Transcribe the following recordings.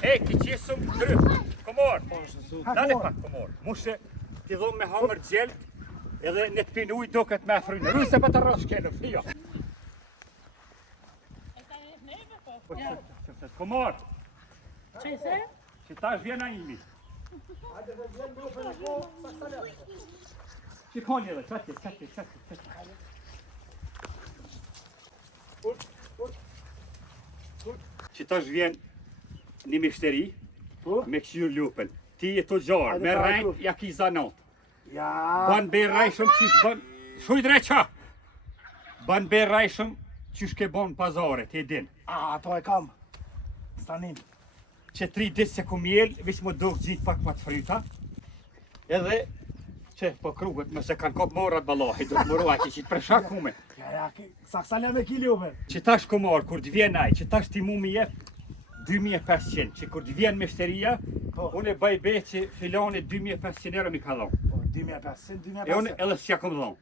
Hej, ti qesë shumë kryp, komor. Nane pak, komor. Mushe ti dhomë me hamër gjelt, edhe në të pinu i do këtë me afrinë. Ruse pa të rrës shkelë, fio. Komor. Qese? Që ta është vjena imi. Që koni edhe, qëti. Që ta është vjen një mishteri, me këshirë lupën. Ti e të gjarë, me rejnë, ja ki zanot. Ban be rejshëm qysh ban... Shuj dreqa! Ban be rejshëm qysh ke bon pazare, ti e din. Ato e kam. Stanin. Që 3 ditë se ku mjel, vish më do gjitë pak më të fryta. Edhe, që po kruhet, mëse kanë kopë morat balahi, do të mërua që që të presha kume. Saksalja me kili ume. Që tash komar, kur të vjen aj, që tash ti mu mi jep 2500, që kur të vjen meshteria, unë e baj be që filane 2500 euro mi ka dhonë. 2500. E unë edhe s'ja kom dhonë.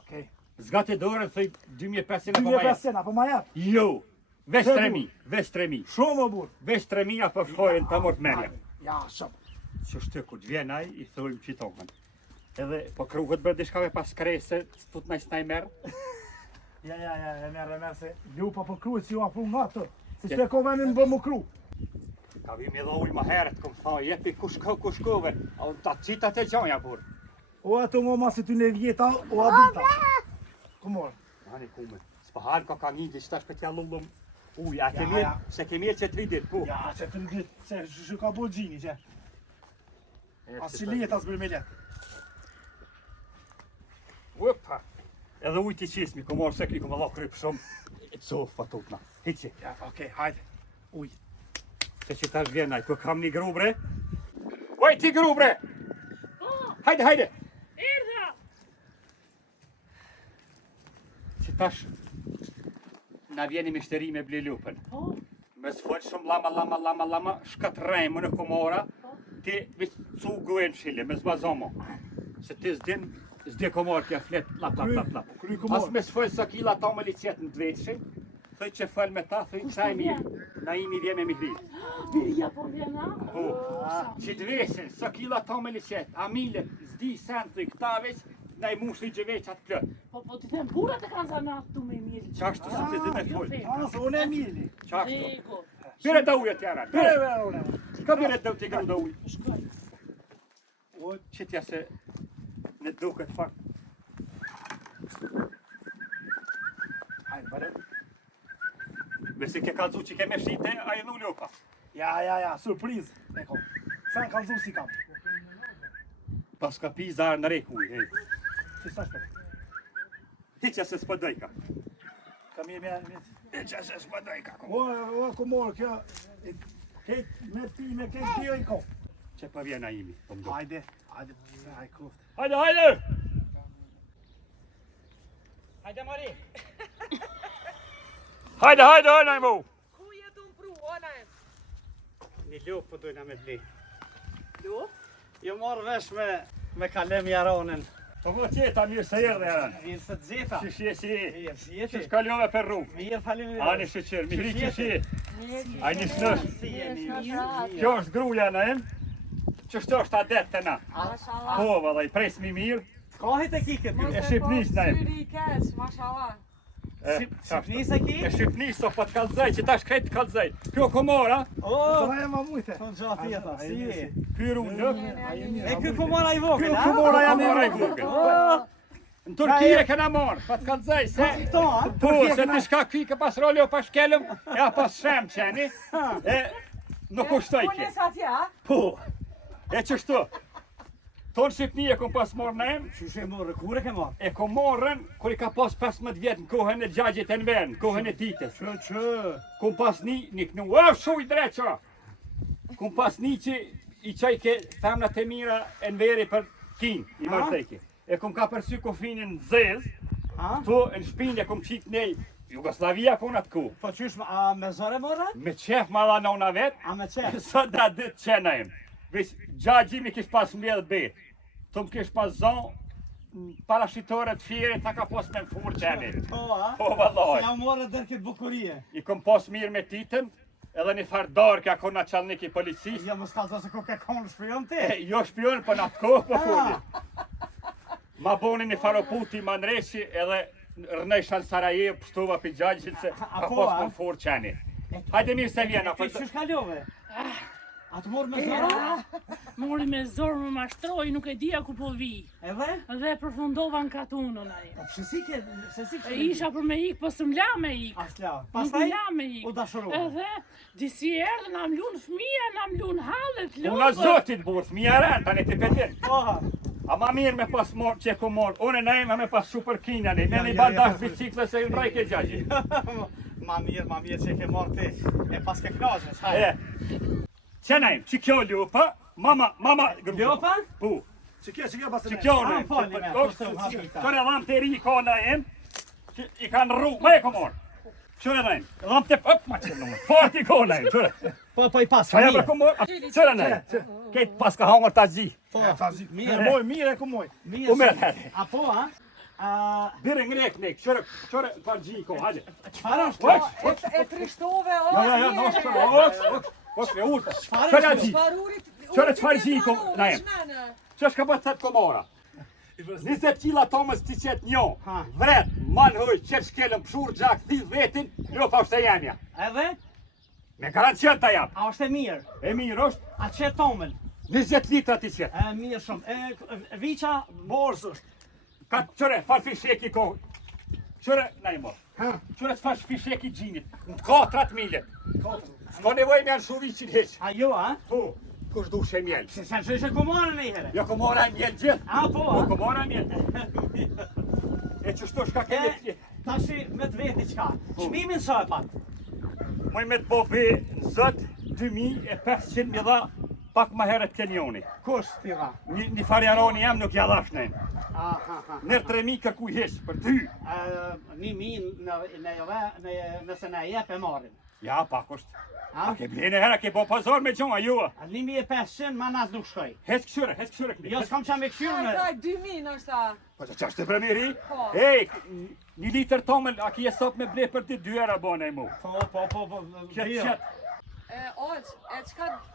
Okej. Zgate dorën, thëj 2500 apo ma jep. 2500 apo ma jep? Jo, veç 3000. Shumë më burë. Veç 3000 apo shkojnë ta mort menja. Ja, shumë. Që shtë kur të vjen aj, i thojmë që tokën. Edhe po kruhet bërë dishkave pas krese, s'tut na s'na i merë. Ja, e merë se ju po kruhet që ju afru nga të. Se që e kove në më kru. Ka vim edhe uj ma heret, kom tha, jepi kushkove, a unë ta qitat e gjanja burë. O ato më masit ty në vjeta, o adulta. Komor. Hani kume, s'pa halë ka ka një që tash për t'ja lullum uj, a ke mirë, se ke mirë që 3 ditë, po. Ja, që 3 ditë, se shu ka bo gjini që. As që lijet as bërë me letë. Upa, edhe uj t'i qismi, komor se kri, kom Allah krypë shumë, e cof pa tutna, hiqi. Ja, okej, hajde, uj. Se që tash vjen aj, ku kam një grubre. Oj, ti grubre! Hajde! Erdha! Që tash na vjeni mishteri me ble lupën. Me s'fol shumë lama, shkat rejmë në komora, ti vish cu guen shile, me zbazomo. Se ti s'di komor kja flet, lap. As me s'fol sa kila ta me licjet në dveqshin, thëj që fol me ta, thëj qaj mirë, na imi vje me mihri. Birja po vjena? Po, që dveqshin, sa kila ta me licjet, amile, zdi sen thëj këta veç, na i mushli gjëveq atë plët. Po ti them burat e kanë zanat tu me mirë. Qashtu se ti zdi me fol. Se unë e mili. Qashtu. Ego. Bire da uja tjera, Bire unë. Ka bire da t'i gru da uj. Shkoj. O, qitja se në duket fakt. Hajde, bare. Besi ke kalzu që ke me shite, a i dhu ljoka. Ja, surpriz. Eko. Sa në kam zu si kam. Pas ka pi zarë në reku, hej. Që sa shpër? Hiqja se s'pa dojka. Kam me... Hiqja se s'pa dojka. O, komor, kjo... Me ti, me këtë kjo i ko. Që pa vjena imi, po mdo. Hajde, kuft. Hajde! Hajde, Mari! Hajde, najmu! Ku jetu më pru, onaj? Një lopë po dojna me ble. Jo? Jo marrë vesh me kalem jaronin. Po po qeta mirë se erdhe jaran. Mirë se të zeta. Qysh si? Mirë, si jeti? Qysh kalove për rrugë? Mirë, falim një Ani shqyqir, mihri qyshi. A një snësh. Si jeni? Kjo është gruja në em. Qështu është adet të na. Po, valla, i pres mi mirë. Kahit e kike ty. E Shqipnis në em. Syri i keq, mashallah. Shqipnis e ki? E Shqipnis o pa t'kallzaj, që tash krejt t'kallzaj. Kjo komora, O, Sa e ma mujte. ton gjatë jeta, si je? ky rrugë. E ky komora i vogël, Kjo a? komora jam i vogël. Në Turqi e kena marrë, pa t'kallzaj, se... Këto, a? Po, se të shka kike pas roli o pas shkelëm, e a pas shem qeni, e nuk ushtoj Unë kje. e sa tja? Po, e qështu, tonë Shqipni e kom pas marrë në em, Qyshe morë, kur e ke marrë? e kom marrën, kër i ka pas 15 vjetë në kohën e gjagjit e në ven, kohën e titës. Kom pas një kënu, shuj dreqa! Kom pas një që i qaj ke femnat e mira e në veri për kin, i marteki. E kom ka përsy kofinin zez, to në shpinë e kom qik nej, Jugoslavia kon atë ku. Po qysh, a me zore morë? Me qef ma dha nona vetë, A me qe? sot da ditë qena im. Vesh gjagjimi kish pas mbledh betë. Të më kish pas zonë, parashitore të fire ta ka pos me në furë qeni. Po, a? Po, Se vallaj. ja morë dërë këtë bukurie. I kom pos mirë me titën, edhe një fardar ka kona qalnik i policisë. Ja, më s'ka se ku ke konë shpion ti. Jo shpion, për në atë kohë po fuli. Ma boni një faroputi ma nreshi edhe rënësha në Sarajevo, pështova për gjagjit se ka po, pos a? me në furë qeni. Hajde mirë se vjena. Ti që shkallove? A të morë me zorë? Mori me zorë më mashtroj, nuk e dia ku po vi. Edhe? Dhe përfundova në katunën ai. Po pse si ke? Se si E isha për me ik, po s'm la me ik. Asla. Nuk Pastaj la me ik. u dashurova. Edhe disi erdhë na mlun fëmija, na mlun hallet, Una zotit burë, fëmija rënë, tani të petin. Po. A ma mirë me pas morë që ku morë, unë e me pas super kinja ne, me Ja, një ja, bandash ja. bicikle se ju rajke gjagji. Ma mirë që ke morë ti. E pas ke knazhe, E, shaj. që nejmë, që kjo lupa, mama, Lupa? Pu, Që kjo pas që kjo Ah, nejmë, po, një me, po, shtu, hapita. kërë e dham të ri kona em, që i kanë rru, me e ku morë. Qërë e nejmë, dham të pëp, ma që nëmë, fort i kona em, qërë. Po i pas, Qa e mirë. për ku morë, qërë e nejmë, kejtë pas ka hangër ta zi. Po, Mirë, mirë e ku moj. mirë. U merë, A po, a? Bire ngrek nek, qërë pa gji ko, hajde. Çfarë është? E trishtove, o, Ja, no, qërë, urta, qërë a gji. Qërë qëfar gji ko, na em. Që është ka bërë të komora? 20 kila tomës ti qëtë njo, Ha. vret, man hoj, qërë shkelën, pshur, gjak, thith vetin, jo pa është e jemja. Edhe? Me garancion të jam. A është e mirë? E mirë është, A që tomën? 20 litra ti qëtë. E mirë shumë. Viqa, Borës është. Ka qëre, far fisheki ko. Qëre, na i morë. Qëre të fash fisheki gjinit. Në të 4 miljet. S'ko nevoj me janë shuvicin heq. a jo, a? Po, kush du shë mjel. Se se që ishe komore me i here. Jo komora e mjel gjithë. A po, Po, a? komora e mjel. E që shto shka kene E, tjetë. tashi me të veti qka. Shmimin sa e pat? Moj me të bobe në zët 2500 mi dha pak ma herët kenjoni. Kush ti dha? Një farjaroni jam nuk ja dhash nejnë. Aha. Nërë 3000 kërku hish për ty. 1.000 nëse në jep e marim. Ja, pak është. A? A ke blene hera, ke bo pazar me gjonga, jua. 1.500 ma nas nuk shkoj. Hes këshyre këni. Jo s'kam qa me këshyrë me. 2000 është ta. Po që qashtë të premiri? Po. Ej, 1 litër tomën, a ki e sop me ble për ti 2 era bone e mu. Po. Qëtë,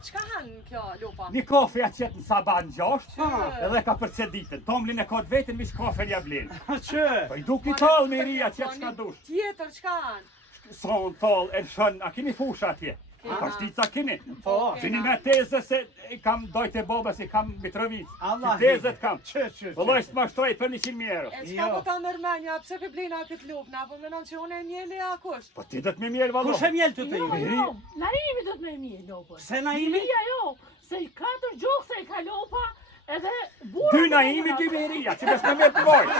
Çka han kjo lupa? një kafe a qëtë në saban 6, Ha. edhe ka për cë ditën. Tomlin e ka të vetën, vish kafe nja blenë. Që? Po i duk një talë me ri, a qëtë shka dush. Tjetër çka han? Son talë, e shën, a kini fusha atje? Pa shtica kini? Po. Kini me teze se i kam dojt e boba si kam Mitrovic. Allah. Tezet kam. Që? Vëlloj s'ma shtroj për 100.000 euro. E Jo. çka po ta mërmenja, pse pe blejna këtë lupë, na po menon që unë e mjeli a kush? Po ti do të me mjerë Kush e vëlloj. mjel të të Jo, ju? jo, Naimi do të me mjeli lopën. Se Naimi? Mija jo, se i 4 gjokë se i ka lopa, edhe burë... 2 Naimi, 2 Meria, që besë me të mojë.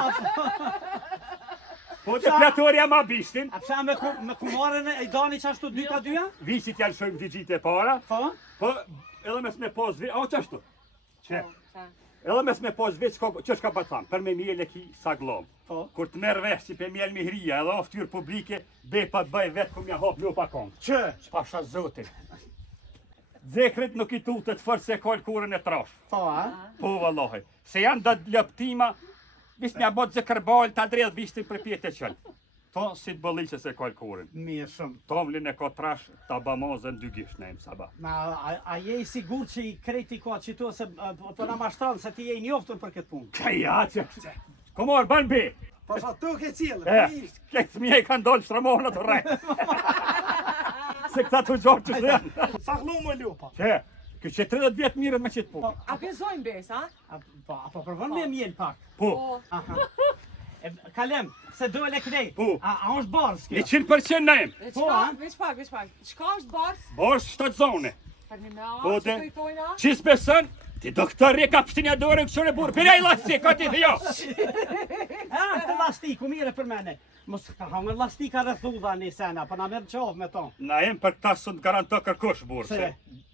Po të platorja ma bishtin, A pse me kumarën e i dani qashtu 2-2? visit janë shumë të gjitë e para, Po? po edhe mes me pos vi, o qashtu? Që? Edhe mes me pos vi, që shka për thamë, për me mjel e ki sa glom. Po. Kur të merë vesh që pe mjel mi hria, edhe o ftyrë publike, be pa të bëj vetë ku mja hop lupa kongë. Që? Pasha zotin. Zekrit nuk i tutët fërë se kojnë kurën e trash. Po, a? Po vëllohi. Se janë da lëptima, vis mja bot zë kërbal të adredh vishtin për pjetë e qëllë. To si të bëllishe se kojnë kurën. Mirë shumë. Tomlin e ko trash të abamozën 2 gisht në imë saba. A je i sigur që i kreti ko që tu se po na mashtronë se ti je i njoftur për këtë punë? Ka ja që. Komor, ban be. Pasha tu ke cilë. Këtë fëmije i kanë dollë shtramorë të rejtë. Se këta të gjorë që se janë. Sa glu më lupa. Që, kjo që 30 vjetë mirët me qitë punë. A pjezojnë bes, a? Po përvon me mjel pak. Po, Aha. Kalem, se dole krej. Po. A është barës kjo? 100% në imë. Po, a? Veç pak. Çka është bars? Borës 7 zone. Për një me a, Po, që de. të i tojna? Qis besën, ti doktor e ka pështinja dore në këshore burë. Pira i lasë, ka ti thjo. Të lastiku, mire për mene. Mos ka hangër lastika rëthudha një sena, pa na merë qovë me tonë. Na jem për këta së të garanto kërkosh burë. Se? Se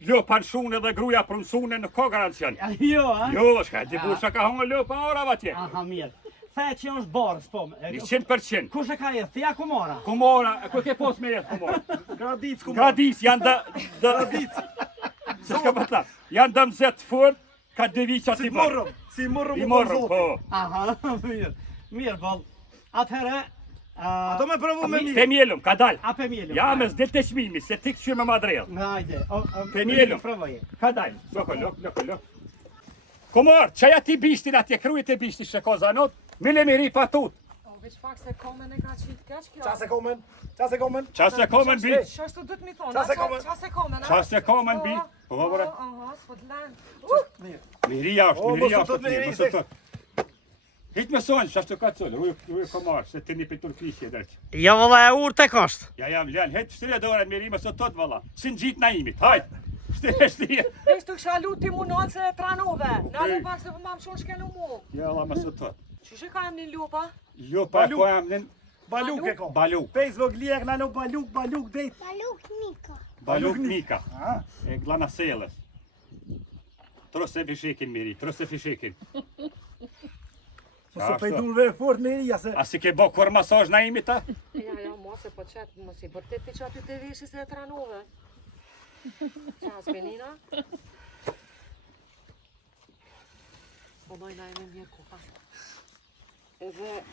ljo panshune dhe gruja prunësune në ko garancion. Jo, a? Jo, shka di busha ka hongë ljo pa ora vatje. Aha, mirë. The që është barës, po. 100%. Kush e ka jetë? Thja kumora? Komora, e ku ke pos me jetë komora? Gradic ku Gradis, janë dë... Se shka për ta, janë dë mzet furt, ka 2 vit që Si ti morëm, si morëm I u morëm, zoti. po. Aha, mirë. Mirë, boll. Atëherë, Ato me provu me mirë. Femjelum, ka dal. a pëmjelëm. Ja, me s'del të çmimi, se ti këqyr me madrell. Hajde. Pëmjelëm. Provoje. Ka dal. Loko. Komor, çaja ti bishtin atje, krujt e bishti sheko zanot, mile mi ri patut. O, veç pak se komen e ka qitë keq kjo. Qa se komen? Qa se komen? Qa se komen bi? Qashtu du të mi thonë, Qa se komen? qa se komen, Qa se komen bi? Po, bre. Aha, s'fot lan. Miri jashtë, O, miri mos u jashtë. thot me ri, se- Hiç me sonjë, shashtu ka cëllë, rujë komar, se ti një për Turkishje dërqë. Ja, valla, e urë të kosht. Ja jam lën, het shtire dorën me rime sot tot valla. Sin gjit na imit. Hajt. Shtire. Veç të kësha lu ti munon se e tranove. Në lu pak se për ma më shonë shkenu mu. Ja Allah më sot tot. Qyshe ka em një lupa? Jo pa Baluk. ko jam nën Baluk e ko. baluk. Facebook lijek na no baluk dejt. Baluk Mika. Ah, E glana selës. Trose fishikin miri, trose fishikin. mos e pejdurve fort me ria se. A si ke bo kur masazh na imit ta? Ja, mos e po qëtë, mos i bërtet ti që aty të veshi se e tranove. Qa, s'penina? Po dojna e me mirë kupa. Edhe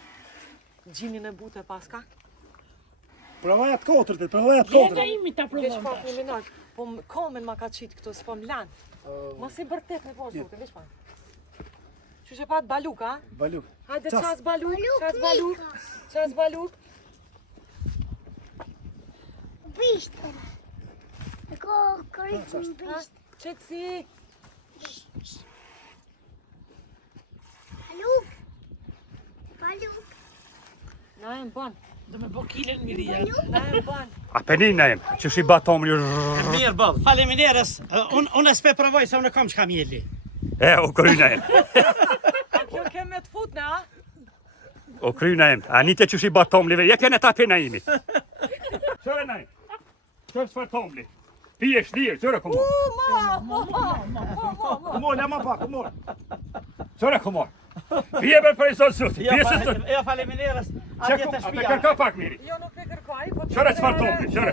gjinin e bute paska. Provaj atë kotrët, provaj atë Jena kotrët. imi ta Veç provon pak tash. një minut, po komen ma ka qitë këtu, s'po m'lan. Mos i bërtet me poshtë zote, veç pak. Qyshe pat baluk, a? Baluk. Hajde Qas. qas baluk, qas baluk. Bishten. Koricin bishten. Qëtësi, Baluk. na e më ban, Do me bo kilën miria. na e më ban. A penina jem, që shi batom një Mirë, boll. Faleminderes. Unë s'pe provoj se unë kam çka mjeli. E, o kryna jem. A kjo kem me të fut, ne, a? O kryna jem. A nite që shi batom live, jek janë ta pena imi. Qëre na jem. Qërë s'far tomli. Pije shdirë, qëre komor. Komor, lama pa, komor. Qëre komor. Pije për i sotë suti, pije së suti. Ja, faleminderes. Atje të A shtëpia. kërka pak miri. Jo nuk e kërkoj, po Qëre çfarë tomli, qëre.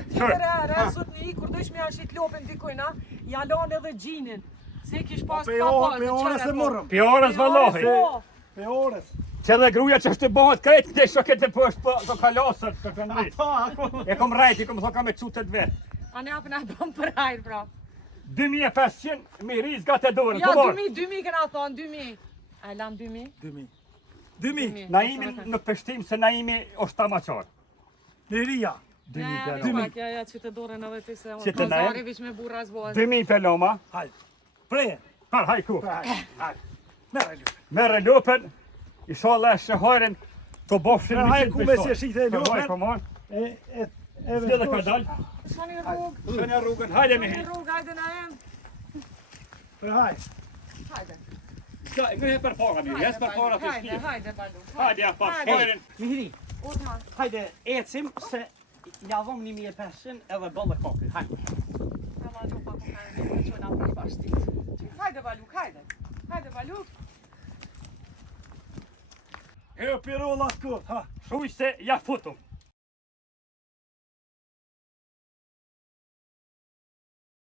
Re, sot një, kur dojsh me ashit lopin dikujna, ja lanë edhe gjinin. Se kish pas Pe orë se morëm. Pi orës vallohi. Po, Pe orës. Që dhe gruja që është të bëhet krejt, këte shoket e poshtë po do kalosët për këndrit. Po, ako. E kom rajti, kom thoka me qutet vetë. a ne apë na bëm për hajrë, pra. 2500 miriz gate dorën, Ja, komor. 2000 këna thonë, 2000. A e lam 2000? 2000. 2000. Naimi në pështim se Naimi është tamaqar. Me ria. 2000 Ne, peloma. pak, ja, që të dorën edhe ti se Që të na e? Kozari vish me burra zbohet. 2000 peloma. Hajde. Preje. Par, haj ku. Hajde. Merë lup. Merë lupën, i sholla e shëhajrin, të bofshin Merë hajde ku me si e shite e lupën. Haj, komor. E Së dhe ka dal. Shani rrugë, Shënja rrugën, hajde me hi. rrugë, hajde na em. Pre hajde. Hajde, Në he për para, mirë, jes për para të hajde, shkje. hajde, balu. Hajde, ja pa shkojrin. Mihri, Ota, hajde ecim se ja dhom 1500 edhe bollë kokë. Hajde. ka balu pa ku ka e që na për bashkëtit. Hajde, balu, hajde. Hajde, balu. E o pirolla të kot, ha. Shuj se ja futum.